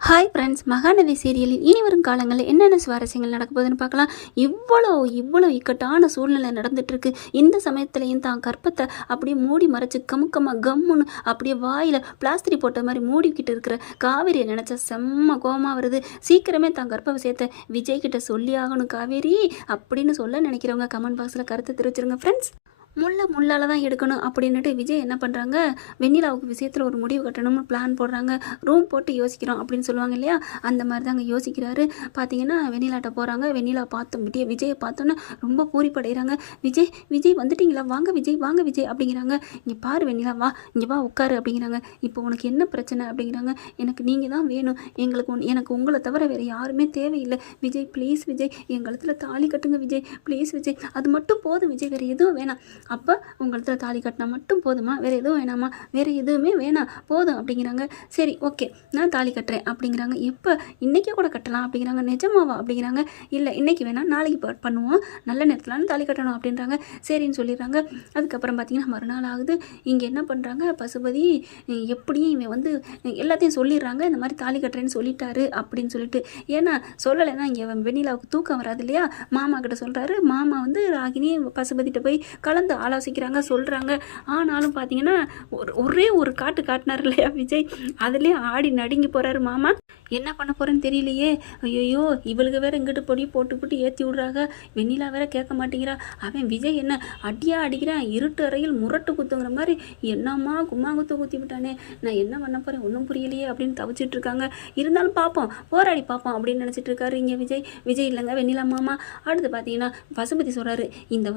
Hi friends Mahanadi சீரியலில் இனி வரும் காலங்களில் என்னென்ன சுவாரஸ்யங்கள் நடக்க போகுதுன்னு பார்க்கலாம். இவ்வளோ இவ்வளோ இக்கட்டான சூழ்நிலை நடந்துகிட்ருக்கு இந்த சமயத்துலையும் தான் கற்பத்தை அப்படியே மூடி மறைச்சி கமுக்கமாக கம்முன்னு அப்படியே வாயில் பிளாஸ்டரி போட்ட மாதிரி மூடிக்கிட்டு இருக்கிற காவேரியை நினச்சா செம்ம கோபமாக வருது. சீக்கிரமே தான் கர்ப்ப விஷயத்தை விஜய்கிட்ட சொல்லி ஆகணும் காவேரி அப்படின்னு சொல்ல நினைக்கிறவங்க கமெண்ட் பாக்ஸில் கருத்து தெரிவிச்சிருங்க ஃப்ரெண்ட்ஸ் முள்ள முள்ளால் தான் எடுக்கணும் அப்படின்னுட்டு விஜய் என்ன பண்ணுறாங்க வெண்ணிலாவுக்கு விஷயத்தில் ஒரு முடிவு கட்டணும்னு பிளான் போடுறாங்க. ரூம் போட்டு யோசிக்கிறோம் அப்படின்னு சொல்லுவாங்க இல்லையா? அந்த மாதிரி தாங்க யோசிக்கிறாரு. பார்த்தீங்கன்னா வெண்ணிலாட்ட போகிறாங்க வெண்ணிலா பார்த்தோம் விஜய் விஜயை பார்த்தோன்னே ரொம்ப பூரிப்படைகிறாங்க விஜய் விஜய் வந்துட்டிங்களா? வாங்க விஜய் வாங்க விஜய் அப்படிங்கிறாங்க. இங்கே பாரு வெண்ணிலா வா இங்கே வா உட்காரு அப்படிங்கிறாங்க. இப்போ உனக்கு என்ன பிரச்சனை அப்படிங்கிறாங்க. எனக்கு நீங்கள் தான் வேணும். எங்களுக்கு ஒன் எனக்கு உங்களை தவிர வேறு யாருமே தேவையில்லை. விஜய் ப்ளீஸ் விஜய். என் தாலி கட்டுங்க விஜய். ப்ளீஸ் விஜய். அது மட்டும் போதும். விஜய் வேறு எதுவும் வேணாம். அப்போ உங்கள் தாலி கட்டினா மட்டும் போதுமா? வேறு எதுவும் வேணாமா? வேறு எதுவுமே வேணாம். போதும் அப்படிங்கிறாங்க. சரி ஓகே. நான் தாலி கட்டுறேன் அப்படிங்கிறாங்க. எப்போ? இன்றைக்கே கூட கட்டலாம் அப்படிங்கிறாங்க. நிஜமாவா அப்படிங்கிறாங்க. இல்லை இன்றைக்கி வேணாம். நாளைக்கு ப- பண்ணுவோம். நல்ல நேரத்தில் தாலி கட்டணும் அப்படின்றாங்க. சரின்னு சொல்லிடுறாங்க. அதுக்கப்புறம் பார்த்திங்கன்னா மறுநாள் ஆகுது. இங்கே என்ன பண்ணுறாங்க பசுபதி எப்படியும் இவன் வந்து எல்லாத்தையும் சொல்லிடுறாங்க. இந்த மாதிரி தாலி கட்டுறேன்னு சொல்லிட்டாரு அப்படின்னு சொல்லிட்டு. ஏன்னா சொல்லலைன்னா இங்கே வெண்ணிலாவுக்கு தூக்கம் வராது இல்லையா? மாமா கிட்ட சொல்கிறாரு மாமா வந்து ராகினி பசுபதிகிட்ட போய் கலந்து ஆலோசிக்கிறாங்க சொல்கிறாங்க ஆனாலும் பார்த்தீங்கன்னா ஒரு ஒரே ஒரு காட்டு காட்டினார் இல்லையா விஜய்? அதுலேயே ஆடி நடுங்கி போகிறாரு மாமா. என்ன பண்ண போகிறேன்னு தெரியலையே. ஐயோ இவளுக்கு வேற இங்கிட்டு பொடி போட்டு போட்டு ஏற்றி விட்றாங்க வெண்ணிலா வேற கேட்க மாட்டேங்கிறா. அவன் விஜய் என்ன அடியா அடிக்கிறான் இருட்டு அறையில் முரட்டு குத்துங்கிற மாதிரி என்னம்மா கும்மா குத்து குத்தி விட்டானே. நான் என்ன பண்ண போகிறேன் ஒன்றும் புரியலையே அப்படின்னு தவிச்சிட்டு இருக்காங்க. இருந்தாலும் பார்ப்போம் போராடி பார்ப்போம் அப்படின்னு நினச்சிட்டு இருக்காரு இங்கே விஜய். விஜய் இல்லைங்க வெண்ணிலா மாமா. அடுத்து பார்த்தீங்கன்னா பசுபதி சொல்கிறாரு இந்த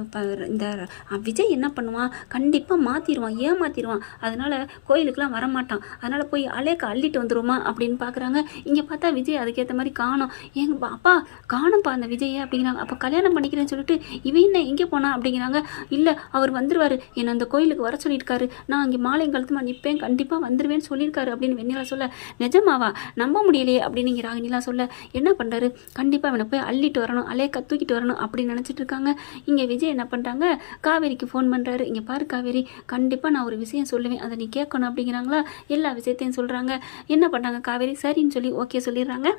இந்த விஜய் என்ன பண்ணுவான்? கண்டிப்பாக மாற்றிடுவான் ஏமாற்றிடுவான் அதனால் கோயிலுக்கெலாம் வரமாட்டான். அதனால் போய் அலேக்க அள்ளிட்டு வந்துருமா அப்படின்னு பார்க்குறாங்க இங்கே பார்த்தா விஜய் அதுக்கேற்ற மாதிரி காணோம். எங்க அப்பா காணும்ப்பா அந்த விஜயை அப்படிங்கிறாங்க. அப்போ கல்யாணம் பண்ணிக்கிறேன்னு சொல்லிட்டு இவன் என்ன எங்கே போனா அப்படிங்கிறாங்க. இல்லை அவர் வந்துடுவார் என்னை அந்த கோயிலுக்கு வர சொல்லியிருக்காரு. நான் அங்கே மாலை கழுத்துமா நிற்பேன் கண்டிப்பாக வந்துடுவேன்னு சொல்லியிருக்காரு அப்படின்னு வெண்ணிலா சொல்ல நிஜமாவா? நம்ப முடியலையே அப்படின்னு இங்கே ராகினிலா சொல்ல என்ன பண்ணுறாரு கண்டிப்பாக அவனை போய் அள்ளிட்டு வரணும். அலைய தூக்கிட்டு வரணும் அப்படின்னு நினச்சிட்டு இருக்காங்க. இங்கே விஜய் என்ன பண்ணுறாங்க காவேரிக்கு ஃபோன் பண்ணுறாரு இங்கே பாரு காவேரி கண்டிப்பாக நான் ஒரு விஷயம் சொல்லுவேன். அதை நீ கேட்கணும் அப்படிங்கிறாங்களா? எல்லா விஷயத்தையும் சொல்கிறாங்க என்ன பண்ணுறாங்க காவேரி? சரின்னு சொல்லி ஓகே சொல்லிடுறாங்க.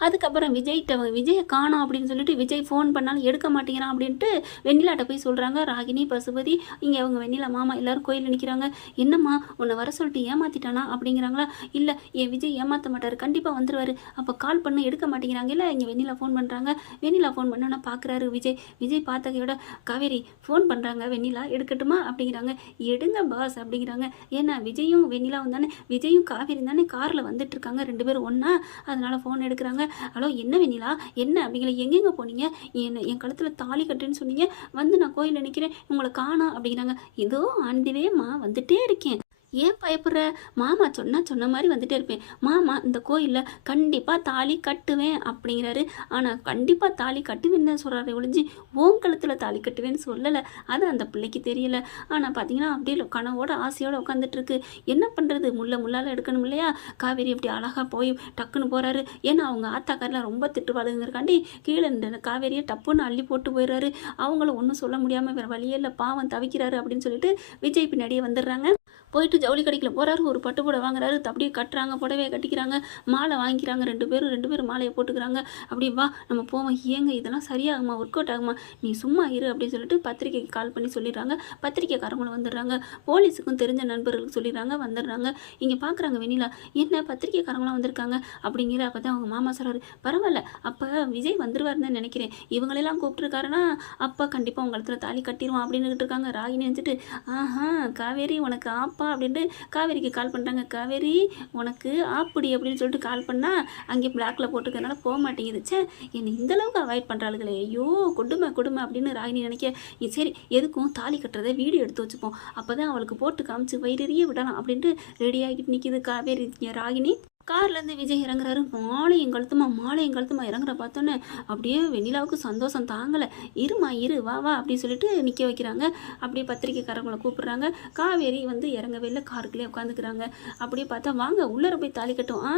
அதுக்கப்புறம் விஜய்கிட்ட விஜயை காணோம் அப்படின்னு சொல்லிட்டு விஜய் ஃபோன் பண்ணாலும் எடுக்க மாட்டேங்கிறான் அப்படின்ட்டு வெண்ணிலாட்ட போய் சொல்கிறாங்க ராகினி பசுபதி இங்கே அவங்க வெண்ணிலா மாமா எல்லாரும் கோயில் நிற்கிறாங்க என்னம்மா உன்னை வர சொல்லிட்டு ஏமாற்றிட்டானா அப்படிங்கிறாங்களா. இல்லை என் விஜய் ஏமாற்ற மாட்டார். கண்டிப்பாக வந்துருவார். அப்போ கால் பண்ண எடுக்க மாட்டேங்கிறாங்க. இல்லை இங்கே வெண்ணிலா ஃபோன் பண்ணுறாங்க வெண்ணிலா ஃபோன் பண்ணோன்னா பார்க்குறாரு விஜய். விஜய் பார்த்ததையோட காவேரி ஃபோன் பண்ணுறாங்க வெண்ணிலா எடுக்கட்டுமா? அப்படிங்கிறாங்க. எடுங்க பாஸ் அப்படிங்கிறாங்க. ஏன்னா விஜயும் வெண்ணிலாவும் தானே விஜயும் காவேரி தானே காரில் வந்துட்டு இருக்காங்க. ரெண்டு பேரும் ஒன்றா அதனால் ஃபோன் எடுக்கிறாங்க. ஹலோ என்ன வெண்ணிலா? என்ன? அப்படிங்கிற எங்கெங்கே போனீங்க? என்ன என் கழுத்தில் தாலி கட்டுன்னு சொன்னீங்க. வந்து நான் கோயிலில் நிற்கிறேன் உங்களை காணா அப்படிங்கிறாங்க. இதோ ஆண்டிவேம்மா வந்துட்டே இருக்கேன். ஏன் பயப்படுற? மாமா சொன்னால் சொன்ன மாதிரி வந்துட்டே இருப்பேன். மாமா இந்த கோயிலில் கண்டிப்பாக தாலி கட்டுவேன் அப்படிங்கிறாரு. ஆனால் கண்டிப்பாக தாலி கட்டுவேன்னு தான் சொல்கிறாரு ஒழிஞ்சு ஓம் கழுத்தில் தாலி கட்டுவேன்னு சொல்லலை. அது அந்த பிள்ளைக்கு தெரியல. ஆனால் பார்த்தீங்கன்னா அப்படியே கனவோட ஆசையோடு உட்காந்துட்ருக்கு என்ன பண்ணுறது முள்ள முள்ளால் எடுக்கணும் இல்லையா? காவேரி அப்படி அழகாக போய் டக்குன்னு போகிறாரு ஏன்னா அவங்க ஆத்தாக்காரெலாம் ரொம்ப திட்டுவாளுங்கிறக்காண்டி கீழே இந்த காவேரியை டப்புன்னு அள்ளி போட்டு போயிடுறாரு அவங்களும் ஒன்றும் சொல்ல முடியாமல் வேறு வழியே இல்லை. பாவம் தவிக்கிறாரு அப்படின்னு சொல்லிட்டு விஜய் பின்னாடியே வந்துடுறாங்க. போயிட்டு ஜவுளி கடைக்கில் போகிறாரு ஒரு பட்டு புடவை வாங்குறாரு அப்படியே கட்டுறாங்க புடவையை கட்டிக்கிறாங்க மாலை வாங்கிக்கிறாங்க ரெண்டு பேரும் ரெண்டு பேரும் மாலையை போட்டுக்கிறாங்க. அப்படி வா நம்ம போவோம் ஏங்க இதெல்லாம் சரியாகுமா ஒர்க் அவுட் ஆகுமா நீ சும்மா இரு அப்படின்னு சொல்லிட்டு பத்திரிக்கைக்கு கால் பண்ணி சொல்லிடுறாங்க. பத்திரிக்கைக்காரங்களும் வந்துடுறாங்க. போலீஸுக்கும் தெரிஞ்ச நண்பர்களுக்கு சொல்லிடுறாங்க வந்துடுறாங்க. இங்கே பார்க்குறாங்க வெண்ணிலா என்ன பத்திரிக்கைக்காரங்களாம் வந்திருக்காங்க? அப்படிங்கிற அப்போ தான் அவங்க மாமா சொல்கிறாரு பரவாயில்ல அப்போ விஜய் வந்துருவாருன்னு நினைக்கிறேன். இவங்களெல்லாம் கூப்பிட்டுருக்காருன்னா அப்போ கண்டிப்பாக உங்களுக்கு தாலி கட்டிடுவான் அப்படின்னு இருக்காங்க. ராகினி நினச்சிட்டு ஆஹா காவேரி உனக்கு ஆப்பா சொல்லிட்டு காவேரிக்கு கால் பண்ணுறாங்க காவேரி உனக்கு ஆப்படி அப்படின்னு சொல்லிட்டு கால் பண்ணால் அங்கே பிளாக்ல போட்டுக்கிறதுனால போக மாட்டேங்குது. சே என்னை இந்த அளவுக்கு அவாய்ட் பண்ணுறாளுங்களே ஐயோ கொடுமை கொடுமை அப்படின்னு ராகினி நினைக்க சரி எதுக்கும் தாலி கட்டுறதை வீடியோ எடுத்து வச்சுப்போம். அப்போ தான் அவளுக்கு போட்டு காமிச்சு வயிறறிய விடலாம் அப்படின்ட்டு ரெடி ஆகிட்டு நிற்கிது காவேரி ராகினி. கார்லேருந்து விஜய் இறங்குறாரு மாலையும் கழுத்துமா மாலையும் கழுத்துமா இறங்குற பார்த்தோன்னே அப்படியே வெண்ணிலாவுக்கு சந்தோஷம் தாங்கலை. இருமா இரு வா வா அப்படி சொல்லிட்டு நிற்க வைக்கிறாங்க. அப்படியே பத்திரிக்கைக்காரங்களை கூப்பிட்றாங்க. காவேரி வந்து இறங்கவே இல்லை காருக்குள்ளே உட்காந்துக்கிறாங்க. அப்படியே பார்த்தா வாங்க உள்ளர போய் தாலி கட்டும். ஆ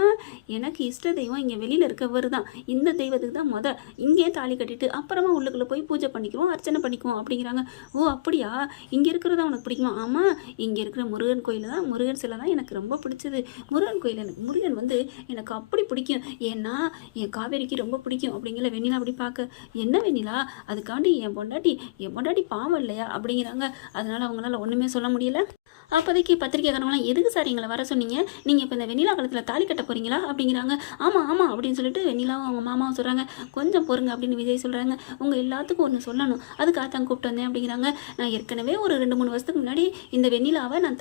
எனக்கு இஷ்ட தெய்வம் இங்கே வெளியில் இருக்கவர் தான். இந்த தெய்வத்துக்கு தான் மொதல் இங்கேயே தாலி கட்டிட்டு அப்புறமா உள்ளுக்குள்ளே போய் பூஜை பண்ணிக்குவோம் அர்ச்சனை பண்ணிக்குவோம் அப்படிங்கிறாங்க. ஓ அப்படியா? இங்கே இருக்கிறதா உனக்கு பிடிக்குமா? ஆமாம் இங்கே இருக்கிற முருகன் கோயில் தான் முருகன் சிலை தான் எனக்கு ரொம்ப பிடிச்சது. முருகன் கோயில் எனக்கு முருகன் வந்து எனக்கு அப்படி பிடிக்கும். ஏன்னா என் காவேரிக்கு ரொம்ப பிடிக்கும். அப்படிங்கிற வெண்ணிலா அப்படி பார்க்க என்ன வெண்ணிலா? அதுக்காண்டி என் பொண்டாட்டி என் பொண்டாட்டி பாவம் இல்லையா? அப்படிங்கிறாங்க. அதனால அவங்களால ஒன்றுமே சொல்ல முடியல. அப்போதைக்கு பத்திரிக்கைக்காரங்களாம் எதுக்கு சார் எங்களை வர சொன்னீங்க? நீங்கள் இப்போ இந்த வெண்ணிலா காலத்தில் தாலி கட்ட போகிறீங்களா அப்படிங்கிறாங்க. ஆமாம் ஆமாம் அப்படின்னு சொல்லிட்டு வெண்ணிலாவும் அவங்க மாமாவும் சொல்கிறாங்க கொஞ்சம் பொறுங்க அப்படின்னு விஜய் சொல்கிறாங்க உங்கள் எல்லாத்துக்கும் ஒன்று சொல்லணும். அதுக்காக தான் கூப்பிட்டு வந்தேன் அப்படிங்கிறாங்க. நான் ஏற்கனவே ஒரு ரெண்டு மூணு வருஷத்துக்கு முன்னாடி இந்த வெண்ணிலாவை நான்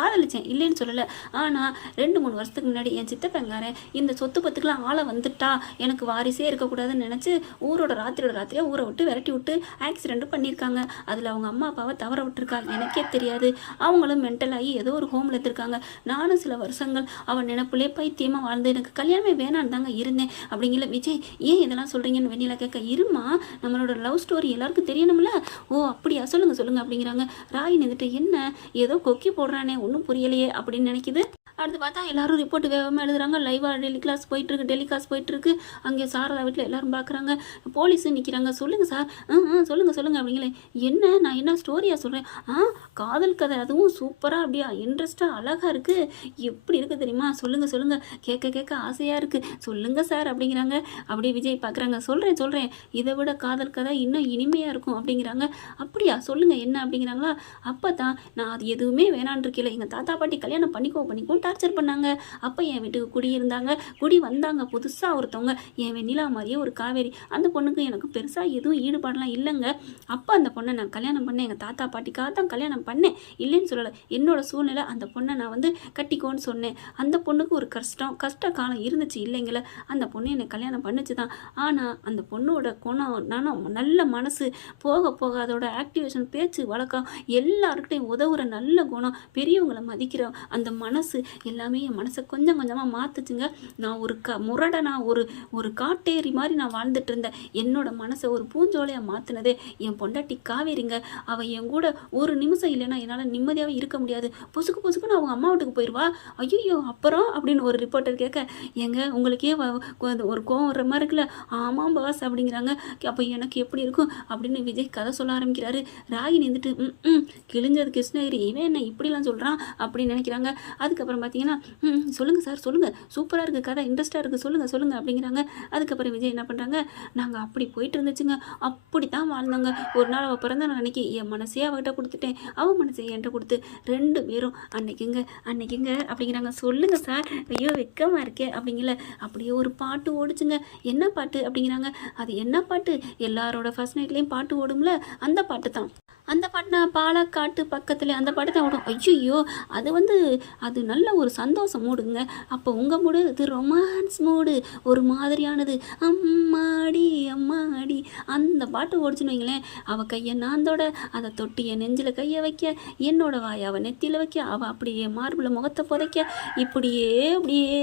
காதலிச்சேன். இல்லைன்னு சொல்லலை. ஆனால் ரெண்டு மூணு வருஷத்துக்கு முன்னாடி என் சித்தப்பங்காரன் இந்த சொத்து பத்துக்கெலாம் ஆளை வந்துட்டா. எனக்கு வாரிசே இருக்கக்கூடாதுன்னு நினச்சி ஊரோட ராத்திரியோட ராத்திரியாக ஊரை விட்டு விரட்டி விட்டு ஆக்சிடென்ட்டும் பண்ணியிருக்காங்க அதில் அவங்க அம்மா அப்பாவை தவற விட்டுருக்காங்க எனக்கே தெரியாது. அவங்களும் மென்டல் ஆகி ஏதோ ஒரு ஹோமில் எடுத்திருக்காங்க நானும் சில வருஷங்கள் அவன் நினப்புலே பைத்தியமாக வாழ்ந்து எனக்கு கல்யாணமே வேணான்னு தாங்க இருந்தேன். அப்படிங்கிற விஜய் ஏன் இதெல்லாம் சொல்கிறீங்கன்னு வெண்ணிலா கேட்க இருமா நம்மளோட லவ் ஸ்டோரி எல்லாருக்கும் தெரியணும்ல. ஓ அப்படியா? சொல்லுங்கள் சொல்லுங்கள் அப்படிங்கிறாங்க. ராய் நின்றுட்டு என்ன? ஏதோ கொக்கி போடுறானே ஒன்றும் புரியலையே அப்படின்னு நினைக்கிது. அடுத்து பார்த்தா எல்லாரும் ரிப்போர்ட் வேகமாக எழுதுறாங்க. லைவாக டெலி கிளாஸ் போயிட்டுருக்கு டெலி போயிட்டுருக்கு. அங்கே சாரதா வீட்டில் எல்லாரும் பார்க்குறாங்க போலீஸும் நிற்கிறாங்க சொல்லுங்கள் சார் ஆ ஆ சொல்லுங்கள் சொல்லுங்கள் அப்படிங்களே. என்ன? நான் என்ன ஸ்டோரியாக சொல்கிறேன் ஆ காதல் கதை அதுவும் சூப்பராக அப்படியா? இன்ட்ரெஸ்ட்டாக அழகாக இருக்குது எப்படி இருக்குது தெரியுமா? சொல்லுங்கள் சொல்லுங்கள் கேட்க கேட்க ஆசையாக இருக்குது சொல்லுங்கள் சார் அப்படிங்கிறாங்க. அப்படியே விஜய் பார்க்குறாங்க சொல்கிறேன் சொல்கிறேன் இதை விட காதல் கதை இன்னும் இனிமையாக இருக்கும் அப்படிங்கிறாங்க. அப்படியா? சொல்லுங்கள் என்ன அப்படிங்கிறாங்களா? அப்போ தான் நான் அது எதுவுமே வேணான்னு இருக்கல எங்கள் தாத்தா பாட்டி கல்யாணம் பண்ணிக்கோ பண்ணிக்கோ டார்ச்சர் பண்ணாங்க. அப்போ என் வீட்டுக்கு குடி இருந்தாங்க. குடி வந்தாங்க. புதுசாக ஒருத்தவங்க. என் வெண்ணிலா மாதிரியே ஒரு காவேரி. அந்த பொண்ணுக்கு எனக்கு பெருசாக எதுவும் ஈடுபாடெலாம் இல்லைங்க. அப்போ அந்த பொண்ணை நான் கல்யாணம் பண்ணேன். எங்கள் தாத்தா பாட்டிக்காக தான் கல்யாணம் பண்ணேன். இல்லைன்னு சொல்லலை. என்னோட சூழ்நிலை அந்த பொண்ணை நான் வந்து கட்டிக்கோன்னு சொன்னேன். அந்த பொண்ணுக்கு ஒரு கஷ்டம். கஷ்ட காலம் இருந்துச்சு இல்லைங்கள. அந்த பொண்ணு என்னை கல்யாணம் பண்ணுச்சு தான் ஆனால் அந்த பொண்ணோட குணம் நானும் நல்ல மனசு போக போக அதோட ஆக்டிவேஷன் பேச்சு வழக்கம் எல்லாருக்கிட்டையும் உதவுற நல்ல குணம் பெரியவங்களை மதிக்கிற அந்த மனசு எல்லாமே என் மனசை கொஞ்சம் கொஞ்சமாக மாற்றுச்சுங்க நான் ஒரு க முரடை நான் ஒரு ஒரு காட்டேரி மாதிரி நான் வாழ்ந்துட்டு இருந்தேன் என்னோட மனசை ஒரு பூஞ்சோலையாக மாற்றினதே என் பொண்டாட்டி காவேரிங்க. அவள் என் கூட ஒரு நிமிஷம் இல்லைன்னா என்னால் நிம்மதியாகவே இருக்க முடியாது. பொசுக்கு பொசுக்குன்னு அவங்க அம்மா வீட்டுக்கு போயிடுவா ஐயோ அப்புறம்? அப்படின்னு ஒரு ரிப்போர்ட்டர் கேட்க எங்க உங்களுக்கே ஒரு கோவம் வர மாதிரி இருக்குல்ல. ஆமாம் பாஸ் அப்படிங்கிறாங்க. அப்போ எனக்கு எப்படி இருக்கும்? அப்படின்னு விஜய் கதை சொல்ல ஆரம்பிக்கிறாரு. ராகி நின்றுட்டு ம் ம் கிழிஞ்சது கிருஷ்ணகிரி. இவன் என்ன இப்படிலாம் சொல்கிறான் அப்படின்னு நினைக்கிறாங்க. அதுக்கப்புறம் பார்த்தீங்கன்னா சொல்லுங்கள் சார் சொல்லுங்கள் சூப்பராக இருக்குது கதை இன்ட்ரெஸ்ட்டாக இருக்குது சொல்லுங்கள் சொல்லுங்கள் அப்படிங்கிறாங்க. அதுக்கப்புறம் விஜய் என்ன பண்ணுறாங்க நாங்கள் அப்படி போயிட்டு இருந்துச்சுங்க. அப்படி தான் வாழ்ந்தாங்க. ஒரு நாள் அவள் பிறந்த நான் அன்னைக்கு என் மனசே அவகிட்ட கொடுத்துட்டேன். அவன் மனசை என்கிட்ட கொடுத்து ரெண்டு பேரும் அன்னைக்குங்க அன்னைக்குங்க அப்படிங்கிறாங்க. சொல்லுங்கள் சார் ஐயோ வெக்கமாக இருக்கே அப்படிங்கல. அப்படியே ஒரு பாட்டு ஓடுச்சுங்க. என்ன பாட்டு? அப்படிங்கிறாங்க. அது என்ன பாட்டு? எல்லாரோட ஃபர்ஸ்ட் நைட்லேயும் பாட்டு ஓடும்ல அந்த பாட்டு தான். அந்த பாட்டுனா பாலக்காட்டு பக்கத்தில் அந்த பாட்டு தான் ஓடும் ஐயோ அது வந்து அது நல்ல ஒரு சந்தோஷம் மூடுங்க. அப்போ உங்கள் மூடு இது ரொமான்ஸ் மூடு. ஒரு மாதிரியானது. அம்மாடி அம்மாடி. அந்த பாட்டு ஓடிச்சுன்னு வைங்களேன். அவள் கையை நாந்தோட அதை தொட்டி என் நெஞ்சில் கையை வைக்க என்னோட வாயை அவள் நெத்தியில் வைக்க அவள் அப்படியே மார்பில் முகத்தை புதைக்க இப்படியே அப்படியே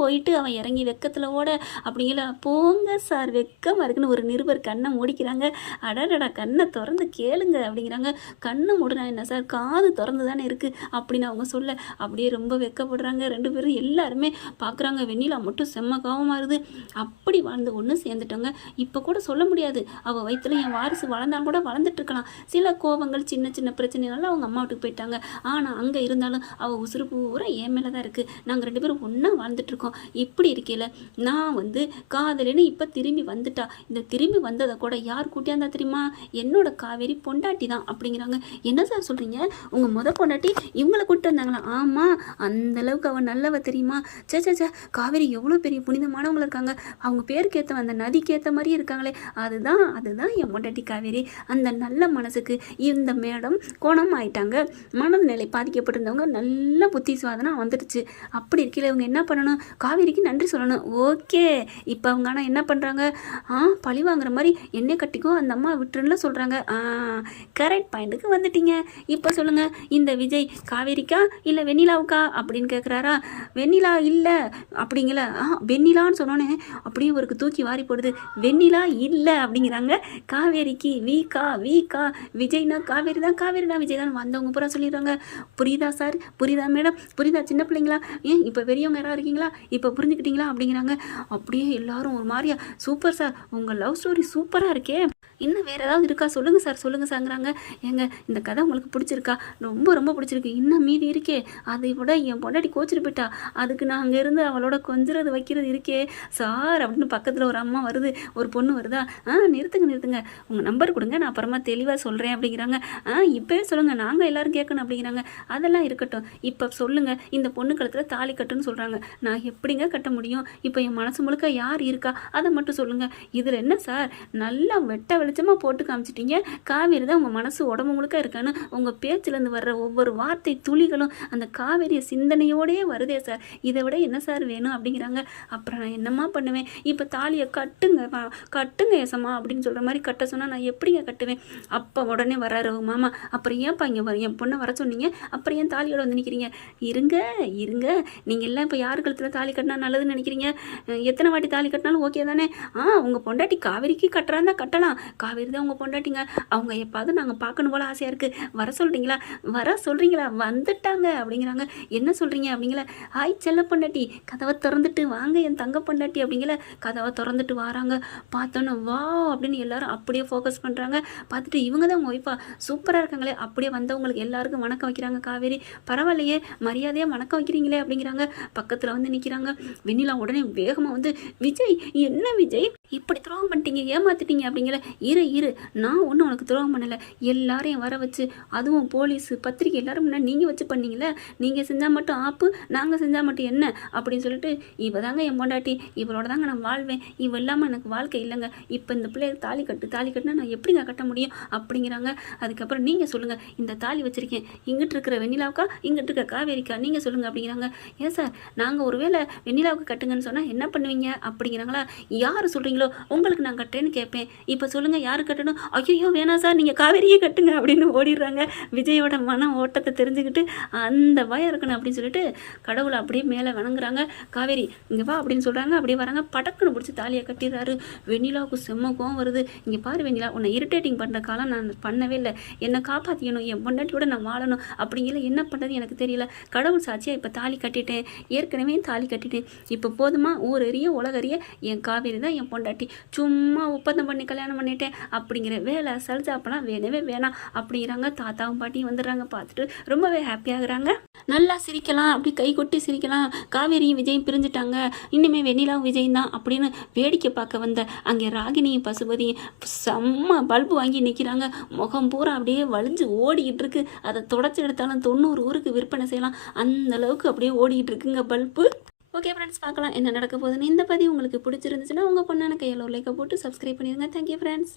போயிட்டு அவன் இறங்கி வெக்கத்தில் ஓட அப்படிங்கிற போங்க சார் வெக்கமாக இருக்குன்னு ஒரு நிருபர் கண்ணை மூடிக்கிறாங்க. அடடடா கண்ணை திறந்து கேளுங்க அப்படிங்கிறாங்க. கண்ணு மூடுனா என்ன சார்? காது திறந்து தானே இருக்குது அப்படின்னு அவங்க சொல்ல அப்படியே ரொம்ப வெக்கப்படுறாங்க. ரெண்டு பேரும் எல்லாருமே பார்க்குறாங்க வெண்ணிலா மட்டும் செம்ம கோவமாக இருது. அப்படி வாழ்ந்து ஒன்று சேர்ந்துட்டோங்க. இப்போ கூட சொல்ல முடியாது. அவள் வயிற்றுல என் வாரிசு வளர்ந்தாலும் கூட வளர்ந்துட்டுருக்கலாம் சில கோபங்கள் சின்ன சின்ன பிரச்சனைனால அவங்க அம்மா வீட்டுக்கு போயிட்டாங்க. ஆனால் அங்கே இருந்தாலும் அவள் உசுறு பூரா என் மேலே தான் இருக்குது நாங்கள் ரெண்டு பேரும் ஒன்றா வாழ்ந்துட்டுருக்கோம் இப்படி இருக்கையில் நான் வந்து காதலின்னு இப்போ திரும்பி வந்துட்டா. இந்த திரும்பி வந்ததை கூட யார் கூட்டியாந்தா தெரியுமா? என்னோட காவேரி பொண்டாட்டி தான் அப்படிங்கிறாங்க. என்ன சார் சொல்கிறீங்க உங்கள் முத பொண்டாட்டி இவங்களை கூப்பிட்டு வந்தாங்களா? ஆமாம் அந்த அளவுக்கு அவள் நல்லவ தெரியுமா? சே சே சே காவேரி எவ்வளோ பெரிய புனிதமானவங்க இருக்காங்க. அவங்க பேருக்கு ஏற்ற அந்த நதிக்கு ஏற்ற மாதிரியே இருக்காங்களே. அதுதான் அதுதான் என் பொண்டாட்டி காவேரி. அந்த நல்ல மனசுக்கு இந்த மேடம் கோணம் ஆயிட்டாங்க. மனநிலை பாதிக்கப்பட்டிருந்தவங்க நல்ல புத்தி வந்துடுச்சு. அப்படி இருக்கையில் இவங்க என்ன பண்ணணும்? காவேரிக்கு நன்றி சொல்லணும். ஓகே இப்போ அவங்க ஆனால் என்ன பண்ணுறாங்க ஆ பழி வாங்குற மாதிரி என்னை கட்டிக்கோ அந்த அம்மா விட்டுருன்னு சொல்கிறாங்க கரெக்ட் பாயிண்ட்டுக்கு வந்துட்டீங்க. இப்போ சொல்லுங்கள் இந்த விஜய் காவேரிக்கா இல்லை வெண்ணிலாவுக்கா அப்படின்னு கேட்குறாரா வெண்ணிலா இல்லை அப்படிங்கல. ஆ வெண்ணிலான்னு சொன்னோன்னே அப்படியே ஒரு தூக்கி வாரி போடுது. வெண்ணிலா இல்லை அப்படிங்கிறாங்க. காவேரிக்கு வீக்கா வீக்கா. விஜய்னா காவேரி தான் காவேரி தான் விஜய் தான் வந்தவங்க பூரா சொல்லிடுறாங்க. புரியுதா சார் புரியுதா மேடம் புரியுதா சின்ன பிள்ளைங்களா? ஏன் இப்போ பெரியவங்க யாராவது இருக்கீங்களா? இப்போ புரிஞ்சுக்கிட்டீங்களா அப்படிங்கிறாங்க. அப்படியே எல்லாரும் ஒரு மாதிரியா சூப்பர் சார் உங்கள் லவ் ஸ்டோரி சூப்பராக இருக்கே. இன்னும் வேறு ஏதாவது இருக்கா? சொல்லுங்கள் சார் சொல்லுங்கள் சாங்கிறாங்க. ஏங்க இந்த கதை உங்களுக்கு பிடிச்சிருக்கா? ரொம்ப ரொம்ப பிடிச்சிருக்கு. இன்னும் மீதி இருக்கே. அதை விட என் பொண்டாட்டி கோச்சிட்டு போயிட்டா. அதுக்கு நான் அங்கேருந்து அவளோட கொஞ்சிறது வைக்கிறது இருக்கே. சார் அப்படின்னு பக்கத்தில் ஒரு அம்மா வருது. ஒரு பொண்ணு வருதா? ஆ நிறுத்துங்க நிறுத்துங்க. உங்கள் நம்பர் கொடுங்க. நான் அப்புறமா தெளிவாக சொல்கிறேன் அப்படிங்கிறாங்க. ஆ இப்போவே சொல்லுங்கள் நாங்கள் எல்லாரும் கேட்கணும் அப்படிங்கிறாங்க. அதெல்லாம் இருக்கட்டும். இப்போ சொல்லுங்கள் இந்த பொண்ணு கழுத்தில் தாலி கட்டுன்னு சொல்கிறாங்க நான் எப்படிங்க கட்ட முடியும்? இப்போ என் மனசு முழுக்க யார் இருக்கா? அதை மட்டும் சொல்லுங்கள் இதில் என்ன சார் நல்லா வெட்ட வெளிச்சமாக போட்டு காமிச்சிட்டீங்க. காவேரி தான் உங்கள் மனசு உடம்பு முழுக்க இருக்கான்னு உங்கள் பேச்சிலேருந்து வர்ற ஒவ்வொரு வார்த்தை துளிகளும் அந்த காவேரிய சிந்தனையோடயே வருதே சார். இதை விட என்ன சார் வேணும் அப்படிங்கிறாங்க. அப்புறம் நான் என்னம்மா பண்ணுவேன்? இப்போ தாலியை கட்டுங்க கட்டுங்க ஏசம்மா அப்படின்னு சொல்கிற மாதிரி கட்ட சொன்னால் நான் எப்படிங்க கட்டுவேன்? அப்போ உடனே வராரு மாமா. அப்புறம் ஏன்ப்பா இங்கே வர என் பொண்ணை வர சொன்னீங்க? அப்புறம் ஏன் தாலியோட வந்து நிற்கிறீங்க இருங்க இருங்க. நீங்கள் எல்லாம் இப்போ யார் கழுத்தில் தாலி கட்டினா நல்லதுன்னு நினைக்கிறீங்க? எத்தனை வாட்டி தாலி கட்டினாலும் ஓகே தானே? ஆ உங்கள் பொண்டாட்டி காவேரிக்கு கட்டுறாந்தா கட்டலாம். காவேரி தான் அவங்க பொண்டாட்டிங்க அவங்க எப்பாவது நாங்கள் பார்க்கணும் போல ஆசையாக இருக்குது வர சொல்கிறீங்களா வர சொல்கிறீங்களா வந்துட்டாங்க அப்படிங்கிறாங்க. என்ன சொல்கிறீங்க அப்படிங்கள ஹாய் செல்ல பொண்டாட்டி கதவை திறந்துட்டு வாங்க என் தங்க பொண்டாட்டி அப்படிங்கிற கதவை திறந்துட்டு வராங்க. பார்த்தோன்னே வா அப்படின்னு எல்லாரும் அப்படியே ஃபோக்கஸ் பண்ணுறாங்க பார்த்துட்டு இவங்க தான் உங்கள் ஒய்ஃபா சூப்பராக இருக்காங்களே. அப்படியே வந்தவங்களுக்கு எல்லாருக்கும் வணக்கம் வைக்கிறாங்க காவேரி. பரவாயில்லையே மரியாதையாக வணக்கம் வைக்கிறீங்களே அப்படிங்கிறாங்க. பக்கத்தில் வந்து நிற்கிறாங்க வெண்ணிலா உடனே வேகமாக வந்து விஜய் என்ன விஜய்? இப்படி துரோகம் பண்ணிட்டீங்க ஏமாத்திட்டீங்க அப்படிங்கிற இரு இரு. நான் ஒன்றும் உனக்கு துரோகம் பண்ணலை. எல்லாரையும் வர வச்சு அதுவும் போலீஸு பத்திரிக்கை எல்லாரும் முன்னாடி நீங்கள் வச்சு பண்ணீங்களே நீங்கள் செஞ்சால் மட்டும் ஆப்பு நாங்கள் செஞ்சால் மட்டும் என்ன? அப்படின்னு சொல்லிட்டு இவ தாங்க என் பொண்டாட்டி. இவளோட தாங்க நான் வாழ்வேன். இவ இல்லாமல் எனக்கு வாழ்க்கை இல்லைங்க. இப்போ இந்த பிள்ளைய தாலி கட்டு தாலி கட்டினா நான் எப்படிங்க கட்ட முடியும்? அப்படிங்கிறாங்க. அதுக்கப்புறம் நீங்கள் சொல்லுங்கள் இந்த தாலி வச்சுருக்கேன். இங்கிட்டு இருக்கிற வெண்ணிலாவுக்கா இங்கிட்டு இருக்கிற காவேரிக்கா நீங்கள் சொல்லுங்கள் அப்படிங்கிறாங்க. ஏன் சார்? நாங்கள் ஒருவேளை வெண்ணிலாவுக்கு கட்டுங்கன்னு சொன்னால் என்ன பண்ணுவீங்க? அப்படிங்கிறாங்களா? யார் சொல்கிறீங்களோ உங்களுக்கு நான் கட்டுறேன்னு கேட்பேன். இப்போ சொல்லுங்கள் யார் கட்டணும்? ஐயோ வேணாம் சார் நீங்கள் காவேரியே கட்டுங்க அப்படின்னு ஓடிடுறாங்க. விஜயோட மன ஓட்டத்தை தெரிஞ்சுக்கிட்டு அந்த பயம் இருக்கணும் அப்படின்னு சொல்லிட்டு கடவுளை அப்படியே மேலே வணங்குறாங்க. காவேரி இங்கே வா அப்படின்னு சொல்கிறாங்க அப்படியே வராங்க. படக்குன்னு பிடிச்சி தாலியை கட்டிடுறாரு. வெண்ணிலாவுக்கு செம்ம கோவம் வருது. இங்கே பாரு வெண்ணிலா உன்னை இரிட்டேட்டிங் பண்ணுற காலம் நான் பண்ணவே இல்லை. என்னை காப்பாற்றிக்கணும் என் பொண்டாட்டியோட நான் வாழணும். அப்படிங்கிற என்ன பண்ணுறது எனக்கு தெரியல. கடவுள் சாட்சியாக இப்போ தாலி கட்டிட்டேன். ஏற்கனவே தாலி கட்டிட்டேன். இப்போ போதுமா? ஊர் எறிய உலகறிய என் காவேரி தான் என் பொண்டாட்டி. சும்மா ஒப்பந்தம் பண்ணி கல்யாணம் பண்ணிட்டேன். அப்படிங்கிற வேலை சல்ஜாப்பெல்லாம் வேணவே வேணாம் அப்படிங்கிறாங்க. தாத்தாவும் பாட்டியும் வந்துடுறாங்க. பார்த்துட்டு ரொம்பவே ஹாப்பியாகிறாங்க நல்லா சிரிக்கலாம். அப்படி கை கொட்டி சிரிக்கலாம். காவேரியும் விஜயும் பிரிஞ்சுட்டாங்க. இன்னுமே வெண்ணிலாவும் விஜயும் தான் அப்படின்னு வேடிக்கை பார்க்க வந்த அங்கே ராகினியும் பசுபதியும் செம்ம பல்பு வாங்கி நிற்கிறாங்க முகம் பூரா அப்படியே வலிஞ்சு ஓடிக்கிட்டு இருக்கு. அதை தொடச்சி எடுத்தாலும் தொண்ணூறு ஊருக்கு விற்பனை செய்யலாம். அந்த அளவுக்கு அப்படியே ஓடிக்கிட்டு இருக்குங்க பல்பு ஓகே ஃப்ரெண்ட்ஸ் பார்க்கலாம். என்ன நடக்க போகுதுன்னு இந்த பதிவு உங்களுக்கு பிடிச்சிருந்துச்சுன்னா உங்கள் பொண்ணான கையில் ஒரு லைக்கை போட்டு சப்ஸ்கிரைப் பண்ணிடுங்க. Thank you friends